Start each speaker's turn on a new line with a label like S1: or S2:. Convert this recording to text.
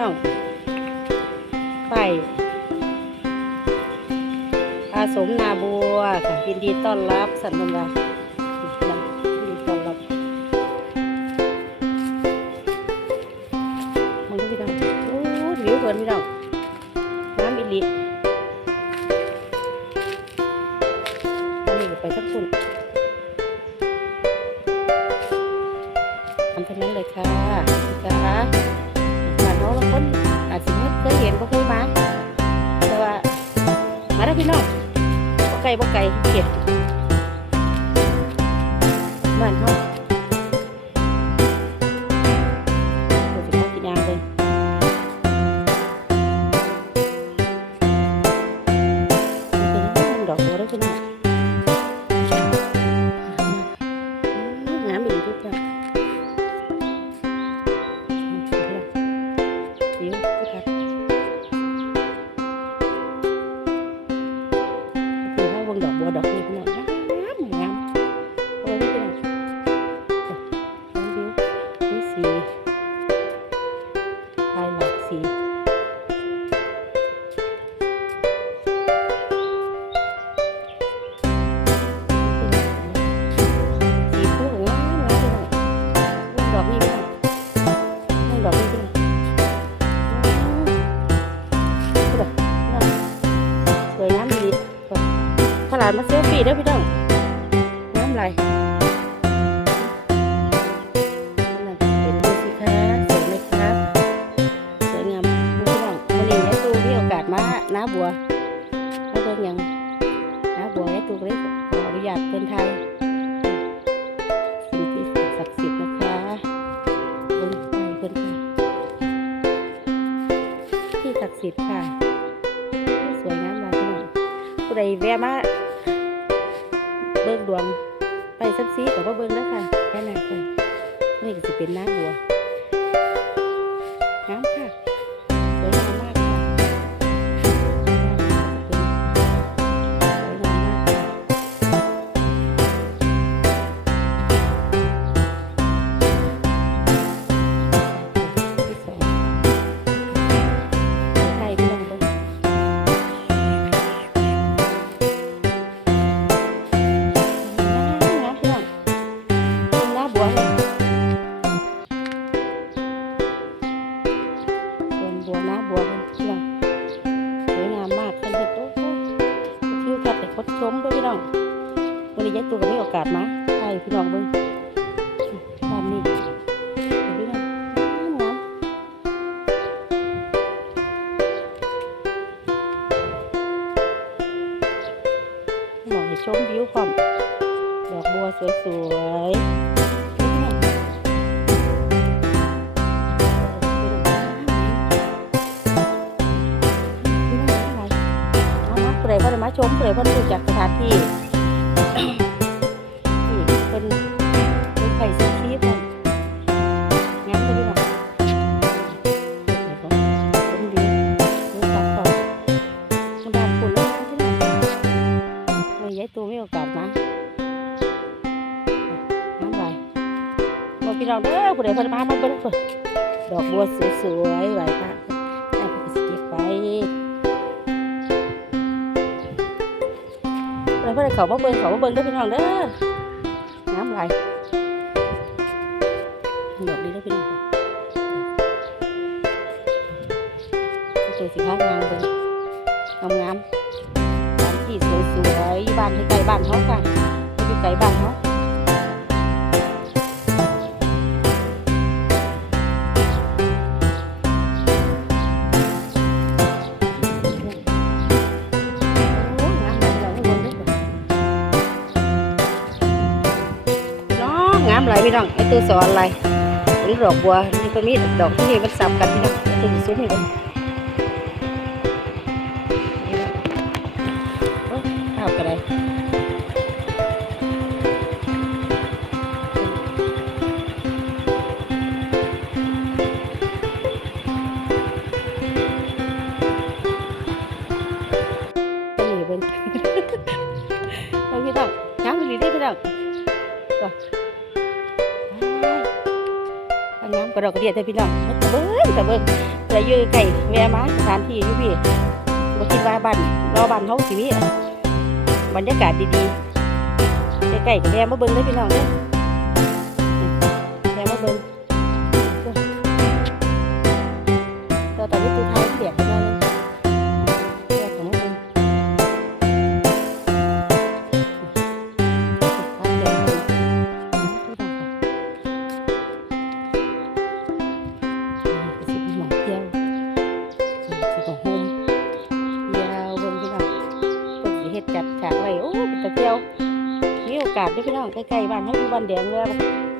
S1: น้องไปอาสมนาบัวค่ะยินดีต้อนรับสันติบายินดีต้อนรับมองดูพี่น้องโอ้ยวิวเพิ่นพี่น้องน้ำอิลิอันนี้ไปสักคุณทำเท่านั้นเลยค่ะ บ่เคยมา แต่ว่า มาได้อพี่น้องบ่ไก่บ่ไก่เข็ดบ้านเฮาเรา ให้ งามพี่น้องวันนี้ยาตัวมาเบิ่งยังน้าบัวยายตูกเลยขออนุญาตเพิ่นไทยสิ่งที่ศักดิ์สิทธิ์นะคะเบิ่งไปเพิ่นค่ะที่ศักดิ์สิทธิ์ค่ะ สวยงามมากพี่น้องผู้ใดแวะมาเบิ่งดวง ไปซับซีกับว่าเบิ้งแล้วค่ะแค่นั้นเลยนี่ก็สิเป็นน้าบัว กดชมด้วยพี่น้องวันนี้ยายตูก็มีโอกาสมาใช่พี่น้องเบิ้งด้านนี้เห็นพี่น้องงามๆมองให้ชมวิวความดอกบัวสวยๆ ชมเปรย์พ่อรู้จักสถานที่นี่เป็นเป็นไข่ซีชีพเลยงั้นเลยดีกว่าเป็นวิววิวตัดต่อมันดำปุ่นแล้วนะที่นี่ไม่ย้ายตัวไม่โอกาสมาน้ำไหลบอกพี่น้องเด้อผู้ใดเพิ่นมามาเบิ่งเพิ่นดอกบัวสวยๆไหวพระ ผู้ใดเพิ่นเขามาเบิ่งเขามาเบิ่งเด้อพี่น้องเด้อน้ำไหลดอกนี้เด้อพี่น้องตัวสิพางามเบิ่งงามๆบ้านที่สวยๆบ้านที่ใกล้บ้านเฮาค่ะอยู่ไกลบ้านเฮา พี่น้องไอตัวสอนอะไรหรือดอกบัวนี่ก็มีดอกที่นี่มันสับกันพี่น้องไอตัวสูงนี่ก็ กระดอกกระเดียดให้พี่น้องตะเบิ้งตะเบิ้งเกิใดอยู่ไก่แวะมาสถานที่อยู่พี่บ่คิดว่าบ้านรอบ้านเฮาสิมีบรรยากาศดีๆใกล้ๆก็แวะมาเบิ้งเลยพี่น้องเด้อแวะมาเบิ้งก็ตอนนี้ตูไทยเสียกไปแล้วากไว้โอ้เป็นตะเที่ยวมีโอกาสเด้อพี่น้องใกล้ๆบ้านเฮาอยู่บ้านแดงแล้ว